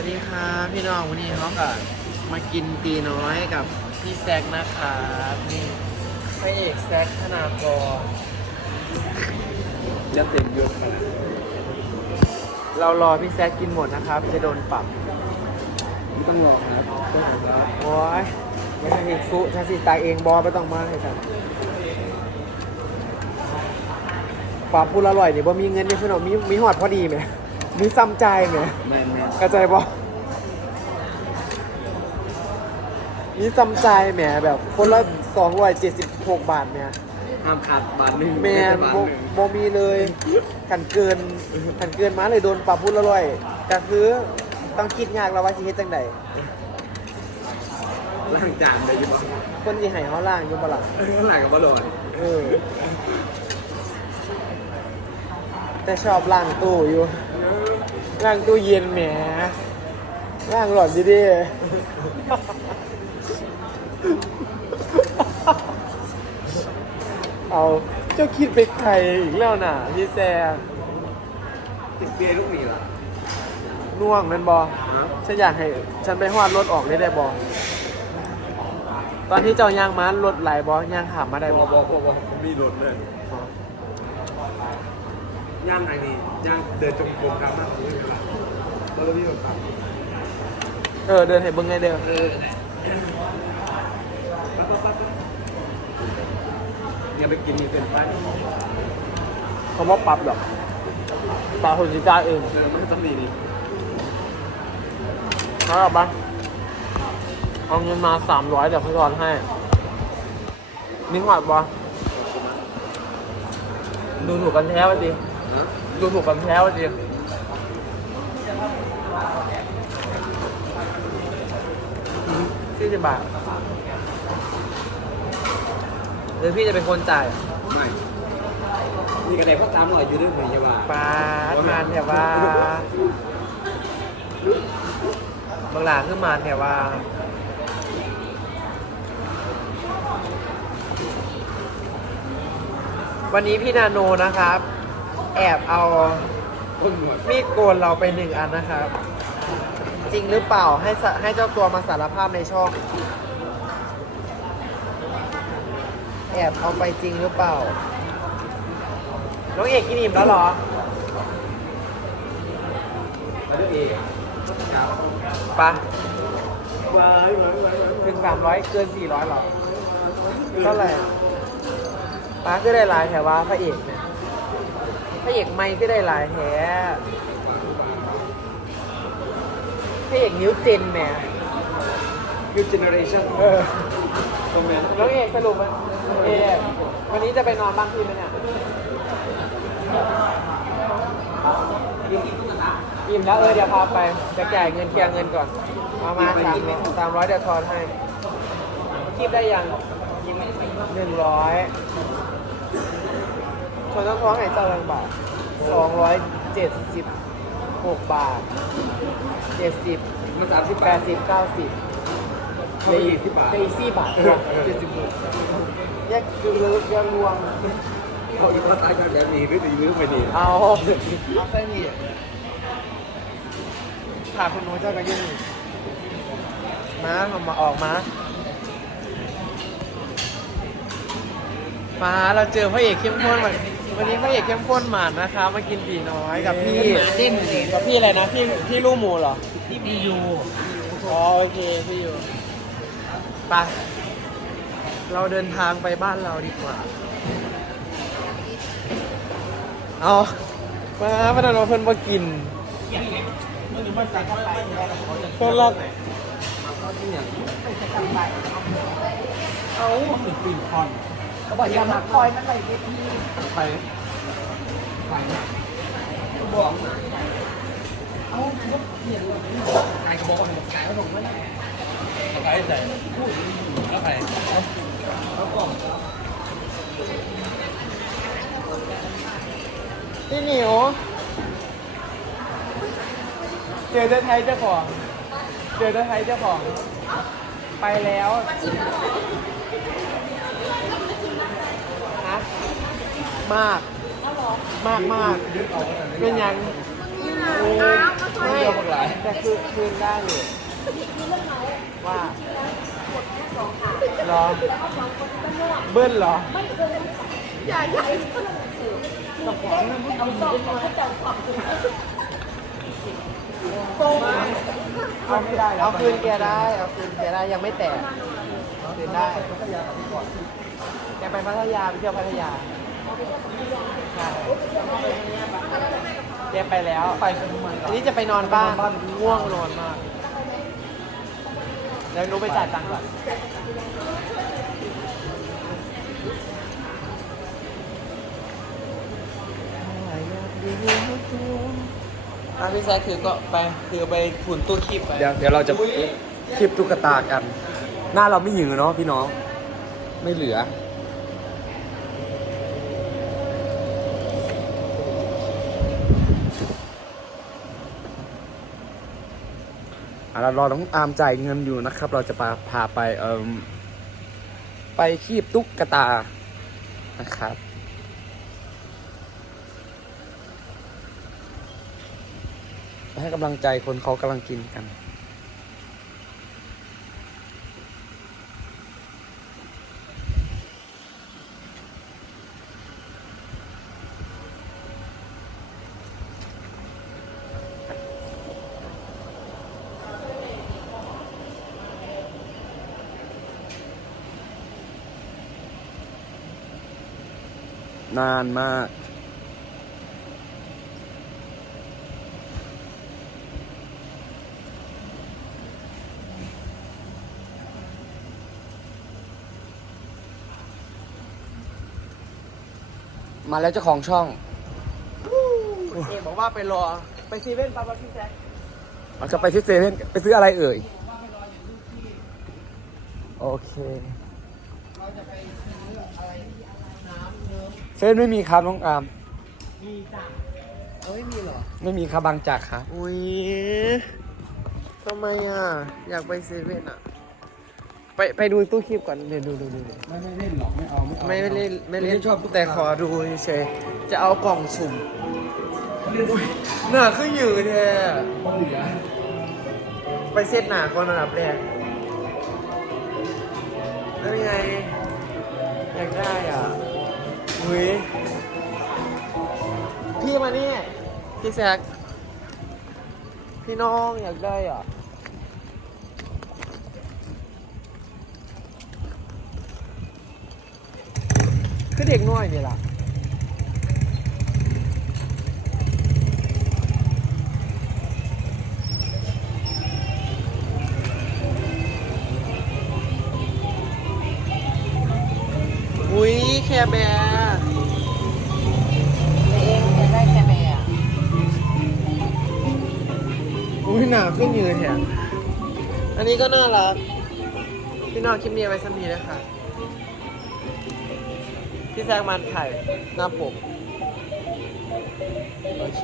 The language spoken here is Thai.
วัสดีครับพี่น้องวันนี้เขาก็มากินตีน้อยกับพี่แซกนะครับนี่พระเอกแซกธนากรจะเต็มยศขนาดเรารอพี่แซกกินหมดนะครับ จะโดนปรับไม่ต้องรอครับต้องรอครับโอ้ยไม่ใช่เอกซุถ้าสิตายเองบอไม่ต้องมาให้กันปรับพูดอร่อยเนี่ยบ่มีเงินเนี่ยพี่น้องมีมีหอดพอดีไหม มีซ้ำใจไหมแมนแมนกระจายบอกมีซ้ำใจแหมแบบ คนละสองร้อยเจ็ดสิบหกบาทเนี่ยห้ามขาดบาทหนึ่งแม่บาทโมหนึ่งโมมีเลยขันเกินขันเกินมาเลยโดนปรับพูดละร้อยก็คือต้องคิดยากแล้วว่าสิเฮ็ดจังใดล้างจานได้อยังบ้างคนสิให้เขาล่างอยู่บ่ล่ะข้างหลังกับบอลลอนเออแต่ชอบล่างตู้อยู่ ล่างตู้เย็นแหมล่างหลอดดีๆเอาเจ้าคิดไปไกลอีกแล้วน่ะพี่แซมติดเบียร์ลูกหมีเหรอน่วงนั่นบอฮะฉันอยากให้ ฉันไปหอดรถออกได้ได้บอตอนที่เจ้ายางม้ารถไหลบอยางขามมาได้บบออบอบอบอมีรถเลย ย่างไหนนี่ย่างเดินจงกรมครับมากเลยแล้วก็มีรถขับเออเดินให้เบิ้งไงเด้อเออปั๊บปั๊บปั๊บปั๊บอย่าไปกินมีเป็นไฟเขาว่าปรับหรอกปรับคนสิจ้าเองเออมันต้องดีดีเขาหรอปะเอาเงินมาสามร้อยเดี๋ยวเขาทอนให้มิ้งหวัดบอดูถูกกันแท้วะดินะ ดูถูกกันแท้วะดิสี่สิบบาทหรือพี่จะเป็นคนจ่ายไม่มีกระเด็นก็ตามหน่อยอยู่ด้วยเหมือนจะว่าปลาทานแถวว่าบางหลาขึ้นมาแถวว่าวันนี้พี่นาโนนะครับ แอบเอามีดโกนเราไปหนึ่งอันนะครับ จริงหรือเปล่าให้ให้เจ้าตัวมาสารภาพในช่อง แอบเอาไปจริงหรือเปล่า น้องเอกกินอิ่มแล้วเหรอแล้วเองเช้าปะถึงสามร้อยเกินสี่ร้อยหรอเท่าไหร่ป้าก็ได้ลายแถวว่าพระเอกเนี่ย ระเอกไม่ก็ได้หลายแถพระเอกนิ้วเจนแหมยูเจเนอเรชั่นเออตรงนี้น้องเอกสรุปมันเอกวันนี้จะไปนอนบ้านพี่ไหมเนี่ยอิ่มแล้วเออเดี๋ยวพาไปจะจ่ายเงินเคลียร์เงินก่อนเอามาสามสามร้อยเดี๋ยวทอนให้คีบได้ยังหนึ่งร้อย ชนต้องท้องไหนเจ้าลังบาทสองร้อยเจ็ดสิบหกบาทเจ็ดสิบมันสามสิบแปแปดดสิบเก้าสิบเขาอีกที่บาทเอีสี่บาทเจ็ดสิบหกแยกคือเลิกแยกรวม เขาอีกว่าตายจากแบบนี้หรือจะยื้อไปดีเอาเอาแค่นี้ขาคุณโน้ตเจ้ากันยุ่งมาทำมาออกมามาเราเจอพระเอกเข้มข้นวัน วันนี้พระเอกเข้มข้นหมานนะคะ มากินปีน้อยกับพี่กับพี่อะไรนะพี่พี่ลูกหมูเหรอที่พียูอ๋อโอเคพี่อยู่ไปเราเดินทางไปบ้านเราดีกว่าเอามาพนันว่าเพิ่นมากินเพิ่นรักเอาปีคอน เขาบอกอย่ามาคอยมันไปที่ไปบอกไก่กระบอกไก่กระบอกไม่ไก่ใส่พูดแล้วไก่พี่หนิวเจอเจ้าไทยเจ้าของ เจอเจ้าไทยเจ้าของ ไปแล้วฮะ มากมากมากเป็นยังโอ้อ้าวมาไม่แต่คือคืนได้อยู่ว่าเหรอเบิ้ลเหรอเอาไม่ได้เอาคืนแกได้เอาคืนแกได้ยังไม่แตกเอาคืนได้แกไปพัทยาไปเที่ยวพัทยา ใช่แกไปแล้ว ไปอันนี้จะไปนอนบ้านง่วงนอนมากเดี๋ยวหนูไปจ่ายตังค์ก่อนอะพี่แซคถือก็ไปถือไปขุนตู้คีบไปเดี๋ยวเดี๋ยวเราจะคลิปตุ๊กตากัน หน้าเราไม่หยือเนาะพี่น้อง ไม่เหลือ เรารอต้องอามจ่ายเงินอยู่นะครับ เราจะพาพาไปเอ่มไปคีบตุ๊กตานะครับ ให้กำลังใจคนเขากำลังกินกัน นานมาก มาแล้วเจ้าของช่อง เอกบอกว่าไปรอไปซีเว่นปั๊บพี่แซคเราจะไปที่เซเว่นไปซื้ออะไรเอ่ย โอเคเซ เว่นไม่มีครับน้องอามมีจ้ะเอ้ยมีเหรอ ไม่มีครับบางจากครับ อุ้ยทำไมอะ อยากไปเซเว่นอะ ไปไปดูตู้คลิปก่อน เดี๋ยวดูดูดูดูไม่ไม่เล่นหรอกไม่เอาไม่เอาไม่ไม่เล่นไม่เล่นชอบแต่ขอดูเฉยๆจะเอากล่องสุ่มอุ๊ยหนาขึ้นอยู่แท้คนเหลือไปเซตหนาก่อนอันดับแรกแล้วยังไง อยากได้อะ อุ้ยพี่มานี่ พี่แซกพี่น้องอยากได้อะคือเด็กน้อยนี่ล่ะ อุ้ยแคร์แบร์ หนาขึ้นยืนแถมอันนี้ก็น่ารัก พี่น้อคลิปนี้ไว้สักทีนะคะพี่แซงมันถ่ายหน้าปกโอเค